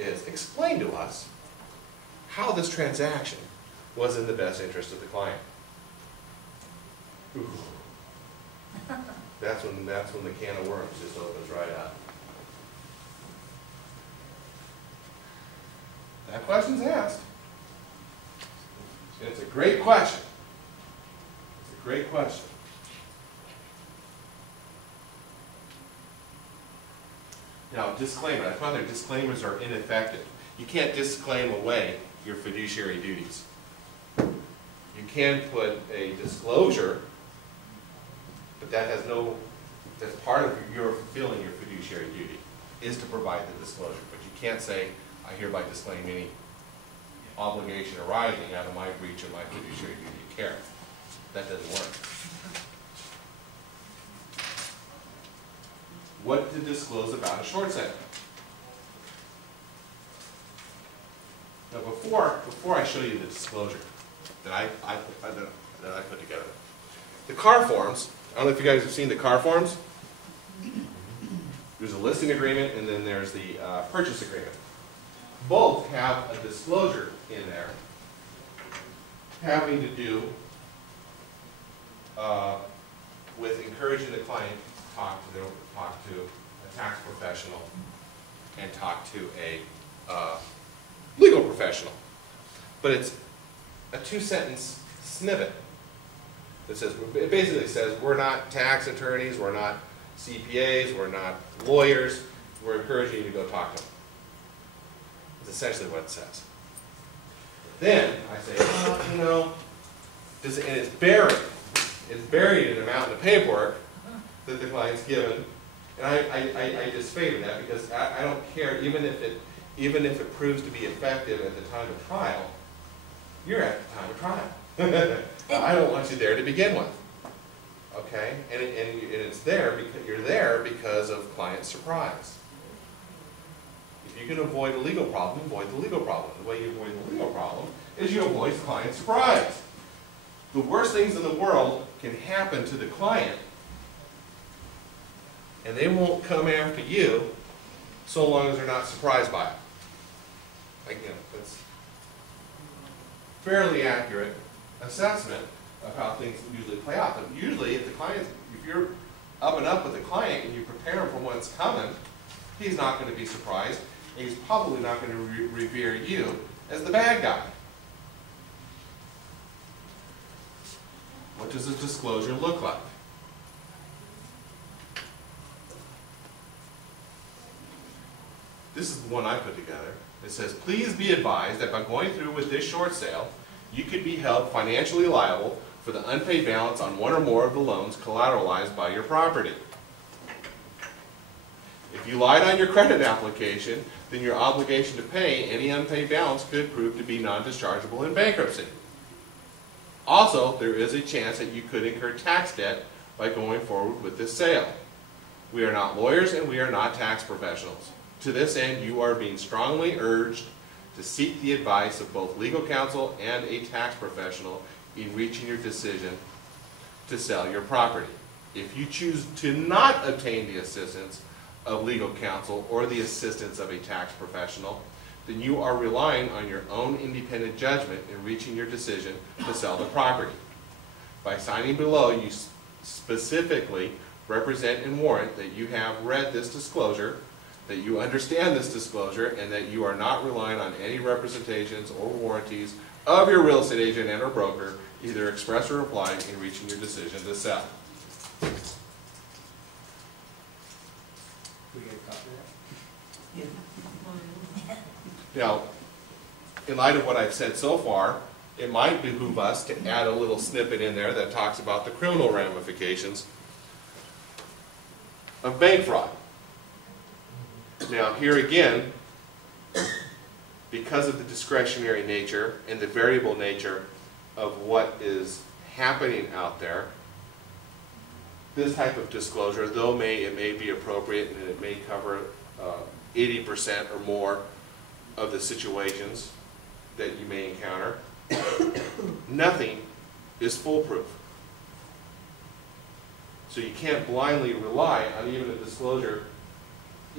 is explain to us how this transaction was in the best interest of the client. Ooh. That's when the can of worms just opens right up. That question's asked. And it's a great question. It's a great question. Now, disclaimer. I found that disclaimers are ineffective. You can't disclaim away your fiduciary duties. You can put a disclosure, but that has no, that's part of your fulfilling your fiduciary duty, is to provide the disclosure. But you can't say, I hereby disclaim any obligation arising out of my breach of my fiduciary duty of care. That doesn't work. What to disclose about a short sale? Now, before I show you the disclosure that I put together, the CAR forms. I don't know if you guys have seen the CAR forms. There's a listing agreement, and then there's the purchase agreement. Both have a disclosure in there having to do with encouraging the client to talk to a tax professional and talk to a legal professional. But it's a 2-sentence snippet that says, it basically says, we're not tax attorneys, we're not CPAs, we're not lawyers, we're encouraging you to go talk to them. That's essentially what it says. Then I say, you know, and it's buried. It's buried in a mountain of paperwork that the client's given, and I disfavor that because I don't care, even if it proves to be effective at the time of trial. You're at the time of trial. I don't want you there to begin with. Okay, and it's there because you're there because of client surprise. If you can avoid a legal problem, avoid the legal problem. The way you avoid the legal problem is you avoid client surprise. The worst things in the world can happen to the client, and they won't come after you so long as they're not surprised by it. Again, that's fairly accurate assessment of how things usually play out. But usually, if you're up and up with the client and you prepare him for what's coming, he's not going to be surprised, and he's probably not going to revere you as the bad guy. What does a disclosure look like? This is the one I put together. It says, please be advised that by going through with this short sale, you could be held financially liable for the unpaid balance on one or more of the loans collateralized by your property. If you lied on your credit application, then your obligation to pay any unpaid balance could prove to be non-dischargeable in bankruptcy. Also, there is a chance that you could incur tax debt by going forward with this sale. We are not lawyers and we are not tax professionals. To this end, you are being strongly urged to seek the advice of both legal counsel and a tax professional in reaching your decision to sell your property. If you choose to not obtain the assistance of legal counsel or the assistance of a tax professional, then you are relying on your own independent judgment in reaching your decision to sell the property. By signing below, you specifically represent and warrant that you have read this disclosure, that you understand this disclosure, and that you are not relying on any representations or warranties of your real estate agent and or broker, either express or implied, in reaching your decision to sell. We get a copy of that? Yeah. Now, in light of what I've said so far, it might behoove us to add a little snippet in there that talks about the criminal ramifications of bank fraud. Now, here again, because of the discretionary nature and the variable nature of what is happening out there, this type of disclosure, though it may be appropriate and it may cover 80% or more of the situations that you may encounter, nothing is foolproof. So you can't blindly rely on even a disclosure,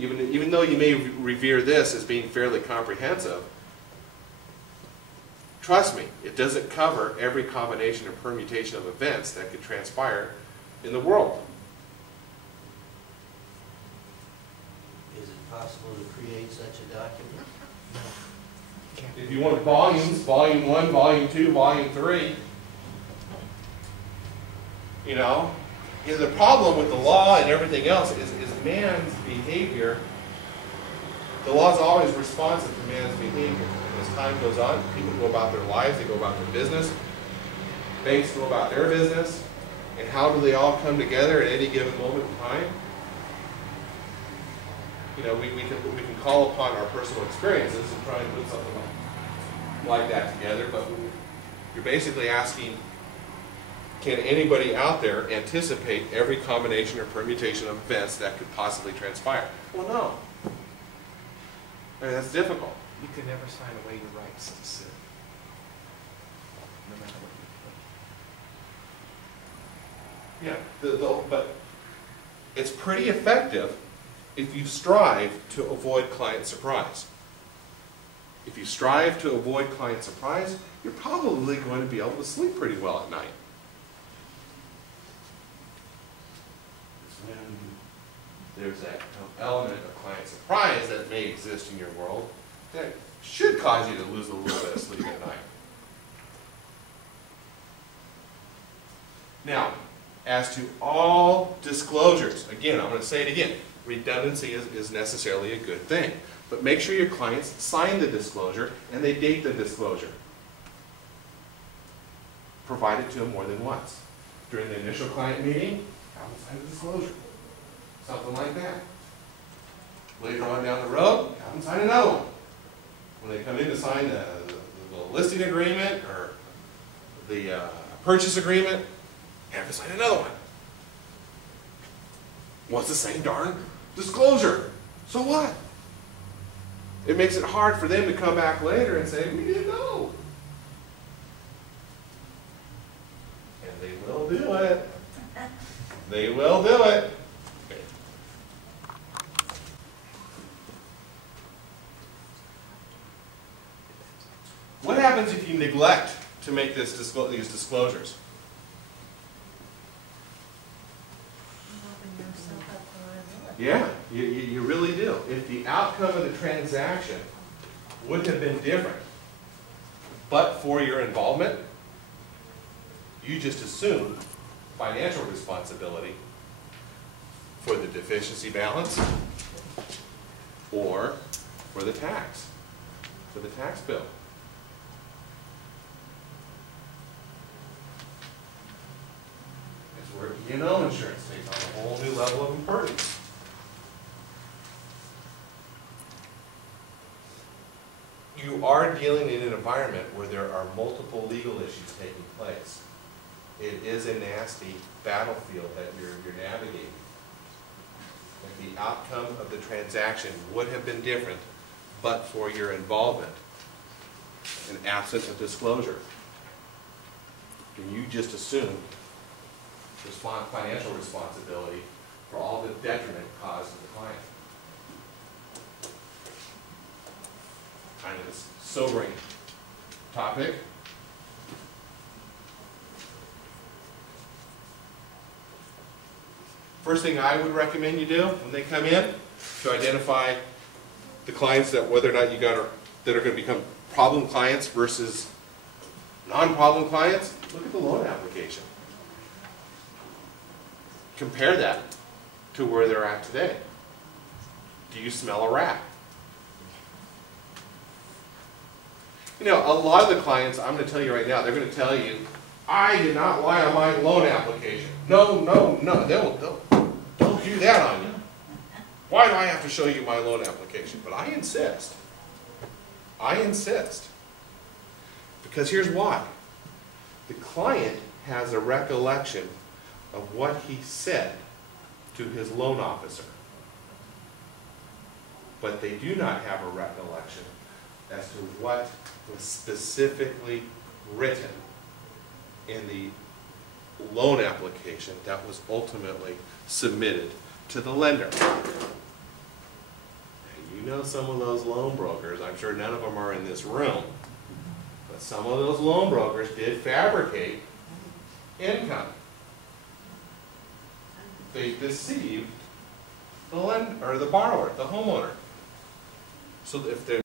even though you may revere this as being fairly comprehensive, trust me, it doesn't cover every combination or permutation of events that could transpire in the world. Is it possible to create such a document? If you want volumes, volume 1, volume 2, volume 3, you know, the problem with the law and everything else is man's behavior. The law is always responsive to man's behavior. And as time goes on, people go about their lives, they go about their business, banks go about their business, and how do they all come together at any given moment in time? You know, we can call upon our personal experiences and try and put something like that together, but you're basically asking, can anybody out there anticipate every combination or permutation of events that could possibly transpire? Well, no. I mean, that's difficult. You can never sign away your rights to sue, no matter what you put. Yeah, but it's pretty effective if you strive to avoid client surprise. If you strive to avoid client surprise, you're probably going to be able to sleep pretty well at night. When there's that element of client surprise that may exist in your world, that should cause you to lose a little bit of sleep at night. Now, as to all disclosures, again, I'm going to say it again, redundancy is necessarily a good thing. But make sure your clients sign the disclosure and they date the disclosure. Provide it to them more than once. During the initial client meeting, have them sign the disclosure. Something like that. Later on down the road, have them sign another one. When they come in to sign the listing agreement or the purchase agreement, have to sign another one. What's the same darn disclosure? So what? It makes it hard for them to come back later and say, we didn't know. And they will do it. They will do it. Okay. What happens if you neglect to make these disclosures? Yeah, you really do. If the outcome of the transaction would have been different, but for your involvement, you just assume financial responsibility for the deficiency balance or for the tax bill. It's where E&O insurance takes on a whole new level of importance. You are dealing in an environment where there are multiple legal issues taking place. It is a nasty battlefield that you're navigating. And the outcome of the transaction would have been different but for your involvement and absence of disclosure. And you just assume financial responsibility for all the detriment caused to the client. Kind of a sobering topic. First thing I would recommend you do when they come in to identify the clients that whether or not you got that are going to become problem clients versus non-problem clients, look at the loan application. Compare that to where they're at today. Do you smell a rat? You know, a lot of the clients, I'm going to tell you right now, they're going to tell you, I did not lie on my loan application. No. They'll do that on you. Why do I have to show you my loan application? But I insist. Because here's why. The client has a recollection of what he said to his loan officer. But they do not have a recollection as to what was specifically written in the loan application that was ultimately submitted to the lender. You know some of those loan brokers, I'm sure none of them are in this room, but some of those loan brokers did fabricate income. They deceived the lender, or the borrower, the homeowner. So if they're